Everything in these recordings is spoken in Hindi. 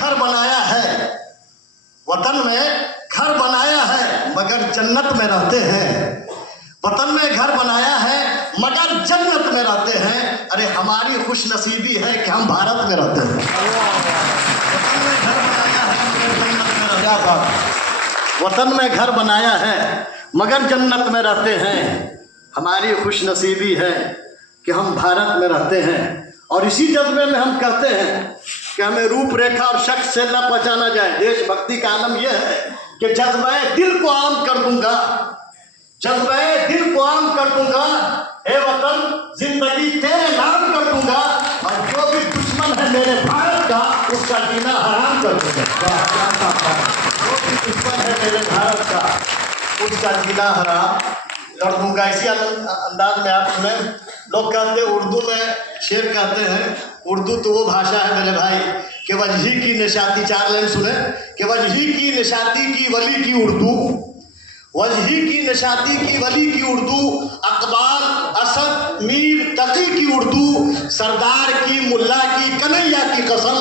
घर बनाया है, वतन में घर बनाया है मगर जन्नत में रहते हैं। वतन में घर बनाया है मगर जन्नत में रहते हैं। अरे हमारी खुशनसीबी है कि हम भारत में रहते हैं। वतन में घर बनाया है मगर जन्नत में रहते हैं। वतन में घर बनाया है मगर जन्नत में रहते हैं। हमारी खुशनसीबी है कि हम भारत में रहते हैं। और इसी जज्बे में हम कहते हैं कि हमें रूपरेखा और शख्स से न पहचाना जाए। देशभक्ति का आलम यह है कि जज्बे दिल को आम कर दूंगा, जज्बे दिल को आम कर दूंगा, ए वतन जिंदगी तेरे नाम कर दूंगा। और जो भी दुश्मन है मेरे भारत का उसका जीना हराम कर दूंगा। जो भी दुश्मन है मेरे भारत का उसका जीना हराम कर दूंगा। इसी अंदाज में आप सुने, लोग कहते हैं उर्दू में शेर कहते हैं, उर्दू तो वो भाषा है मेरे भाई कि वजही की निशाती, 4 लाइन सुने कि वजही की निशाती की वली की उर्दू, वजही की निशाती की वली की उर्दू, अकबाल असद मीर तकी की उर्दू, सरदार की मुल्ला की कन्हैया की कसम,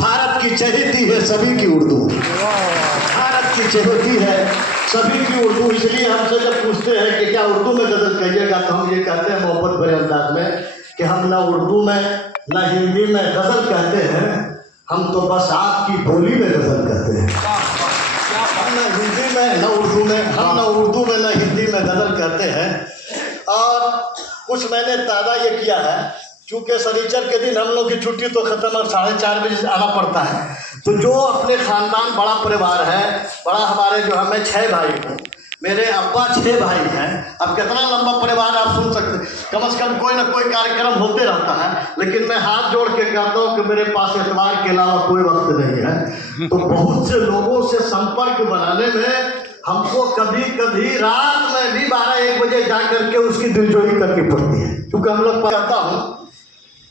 भारत की चहेती है सभी की उर्दू। भारत की चहेती है सभी की उर्दू। इसलिए हमसे जब पूछते हैं कि क्या उर्दू में गज़ल कहिएगा, तो हम ये कहते हैं मोहब्बत भरे अंदाज में कि हम ना उर्दू में ना हिंदी में गज़ल कहते हैं, हम तो बस आपकी बोली में गज़ल कहते हैं। हम ना हिंदी में ना उर्दू में, हम ना उर्दू में ना हिंदी में गज़ल कहते हैं। और कुछ मैंने ताज़ा ये किया है, चूँकि शनिचर के दिन हम लोग की छुट्टी तो ख़त्म, अब 4:30 बजे आना पड़ता है। तो जो अपने ख़ानदान बड़ा परिवार है, बड़ा हमारे जो है, मैं 6 भाई हूँ, मेरे अब्बा 6 भाई हैं। अब कितना लंबा परिवार आप सुन सकते, कम से कम कोई ना कोई कार्यक्रम होते रहता है। लेकिन मैं हाथ जोड़ के कहता हूँ कि मेरे पास इतवार के अलावा कोई वक्त नहीं है। तो बहुत से लोगों से संपर्क बनाने में हमको कभी कभी रात में भी 12-1 बजे जा करके उसकी दिलजोई करनी पड़ती है। क्योंकि हम लोग कहता हूँ,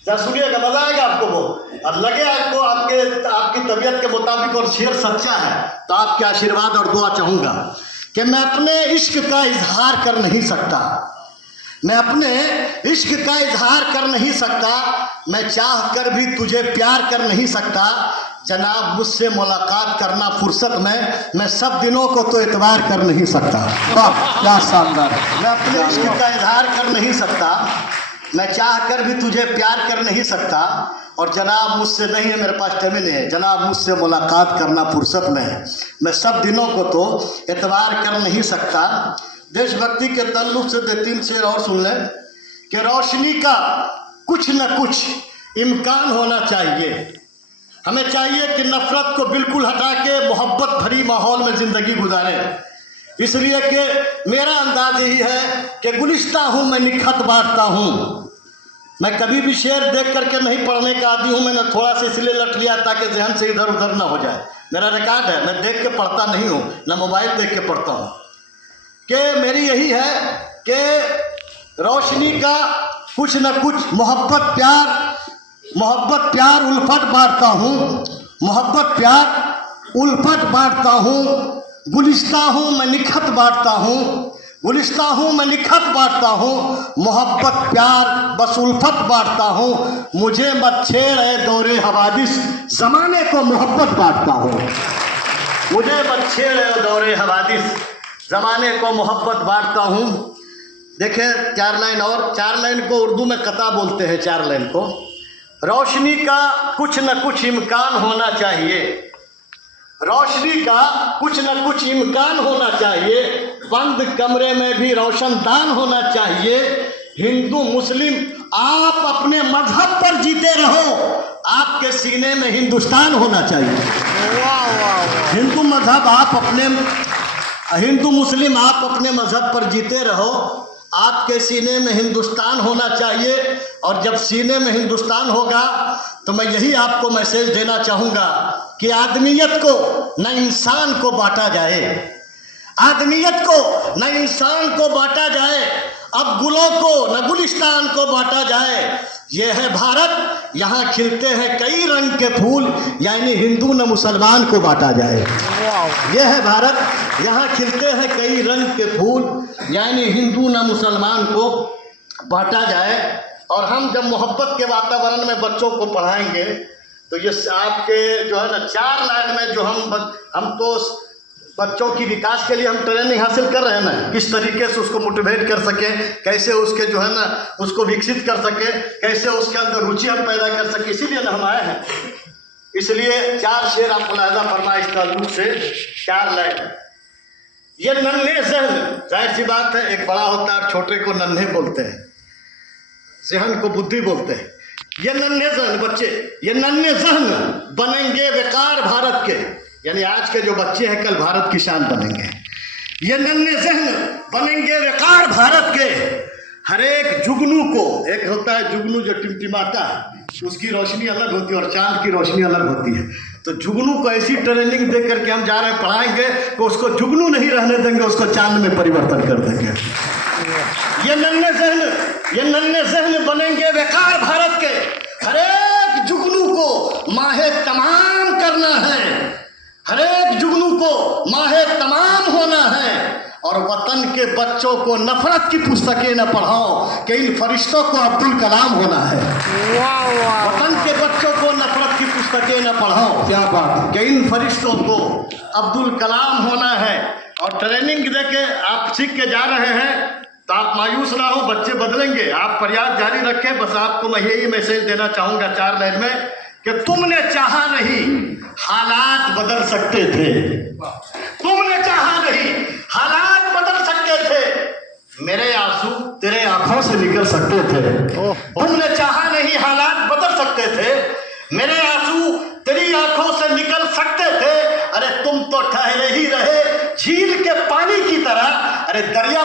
क्या सुनिएगा, मजा आएगा आपको वो, और लगे आपको आपकी तबीयत के मुताबिक और शेर सच्चा है, तो आपके आशीर्वाद और दुआ चाहूँगा कि मैं अपने इश्क का इजहार कर नहीं सकता, मैं अपने इश्क का इजहार कर नहीं सकता, मैं चाह कर भी तुझे प्यार कर नहीं सकता। जनाब मुझसे मुलाकात करना फुर्सत में, मैं सब दिनों को तो एतबार कर नहीं सकता। वाह क्या शानदार। मैं अपने इश्क का इजहार कर नहीं सकता, मैं चाह कर भी तुझे प्यार कर नहीं सकता। और जनाब मुझसे नहीं है, मेरे पास टाइम नहीं है, जनाब मुझसे मुलाकात करना फुर्सत में है, मैं सब दिनों को तो एतबार कर नहीं सकता। देशभक्ति के ताल्लुक से 2-3 शेर और सुन लें कि रोशनी का कुछ न कुछ इम्कान होना चाहिए। हमें चाहिए कि नफ़रत को बिल्कुल हटा के मोहब्बत भरी माहौल में ज़िंदगी गुजारें। इसलिए कि मेरा अंदाज यही है कि गुलिस्ता हूँ मैं निखत बांटता हूँ। मैं कभी भी शेर देख करके नहीं पढ़ने का आदी हूँ, मैंने थोड़ा सा इसलिए लट लिया ताकि जहन से इधर उधर ना हो जाए। मेरा रिकॉर्ड है, मैं देख के पढ़ता नहीं हूँ, ना मोबाइल देख के पढ़ता हूँ। कि मेरी यही है कि रोशनी का कुछ न कुछ मोहब्बत प्यार उल्फत बांटता हूँ, मोहब्बत प्यार उल्फत बांटता हूँ। गुलिस्ता हूँ मैं निखत बांटता हूँ, गुलिस्ता हूँ मैं निखत बांटता हूँ। मोहब्बत प्यार बस उल्फत बांटता हूँ। मुझे मत छेड़ है दौरे हवादिस, ज़माने को मोहब्बत बांटता हूँ। मुझे मत छेड़ है दौरे हवादिस, ज़माने को मोहब्बत बांटता हूँ। देखें 4 लाइन और, 4 लाइन को उर्दू में कता बोलते हैं। 4 लाइन को, रोशनी का कुछ न कुछ इम्कान होना चाहिए, रोशनी का कुछ न कुछ इम्कान होना चाहिए। बंद कमरे में भी रोशनदान होना चाहिए। हिंदू मुस्लिम आप अपने मजहब पर जीते रहो, आपके सीने में हिंदुस्तान होना चाहिए। हिंदू मुस्लिम आप अपने मजहब पर जीते रहो, आपके सीने में हिंदुस्तान होना चाहिए। और जब सीने में हिंदुस्तान होगा तो मैं यही आपको मैसेज देना चाहूँगा कि आदमियत को न इंसान को बांटा जाए, आदमियत को न इंसान को बांटा जाए। अब गुलों को न गुलिस्तान को बांटा जाए। ये है भारत, यहाँ खिलते हैं कई रंग के फूल, यानी हिंदू न मुसलमान को बांटा जाए। ये है भारत, यहाँ खिलते हैं कई रंग के फूल, यानी हिंदू न मुसलमान को बांटा जाए। और हम जब मोहब्बत के वातावरण में बच्चों को पढ़ाएंगे तो ये आपके जो है ना 4 लाइन में जो हम तो बच्चों की विकास के लिए हम ट्रेनिंग हासिल कर रहे हैं ना, किस तरीके से उसको मोटिवेट कर सके, कैसे उसके जो है ना उसको विकसित कर सके, कैसे उसके अंदर रुचि हम पैदा कर सके, इसीलिए ना हम आए हैं। इसलिए 4 शेर आप मुलाहिजा फरमा इस ताल्लुक से 4 लाइन। ये नन्हे जहन, जाहिर सी बात है एक बड़ा होता है, छोटे को नन्हे बोलते हैं, जहन को बुद्धि बोलते हैं। ये नन्हे जहन बच्चे, ये नन्हे जहन बनेंगे विकार भारत के, यानी आज के जो बच्चे हैं कल भारत की शान बनेंगे। ये नन्हे जहन बनेंगे विकार भारत के, हर एक जुगनू को, एक होता है जुगनू जो टिमटिमाता है, उसकी रोशनी अलग होती है और चांद की रोशनी अलग होती है। तो जुगनू को ऐसी ट्रेनिंग दे करके हम जा रहे हैं, पढ़ाएंगे कि उसको जुगनू नहीं रहने देंगे, उसको चांद में परिवर्तन कर देंगे। ये नन्हे जहन बनेंगे विकार भारत के, हर एक जुगनू को माहे तमाम करना है, हर एक जुगनू को माहे तमाम होना है, और वतन के बच्चों को नफरत की पुस्तकें न पढ़ाओ कि इन फरिश्तों को अब्दुल कलाम होना है। वतन के बच्चों को नफरत की पुस्तकें न पढ़ाओ, क्या बात, कि इन फरिश्तों को अब्दुल कलाम होना है। और ट्रेनिंग देके आप सीख के जा रहे हैं, तो आप मायूस ना हो, बच्चे बदलेंगे, आप प्रयास जारी रखें। बस आपको मैं यही मैसेज देना चाहूँगा 4 लाइन में कि तुमने चाहा नहीं, हालात बदल सकते थे। तुमने चाहा नहीं, हालात बदल सकते थे, मेरे आंसू तेरे आंखों से निकल सकते थे। तुमने चाहा नहीं, हालात बदल सकते थे, मेरे आंसू तेरी आंखों से निकल सकते थे। अरे तुम तो ठहरे ही रहे झील के पानी की तरह, अरे दरिया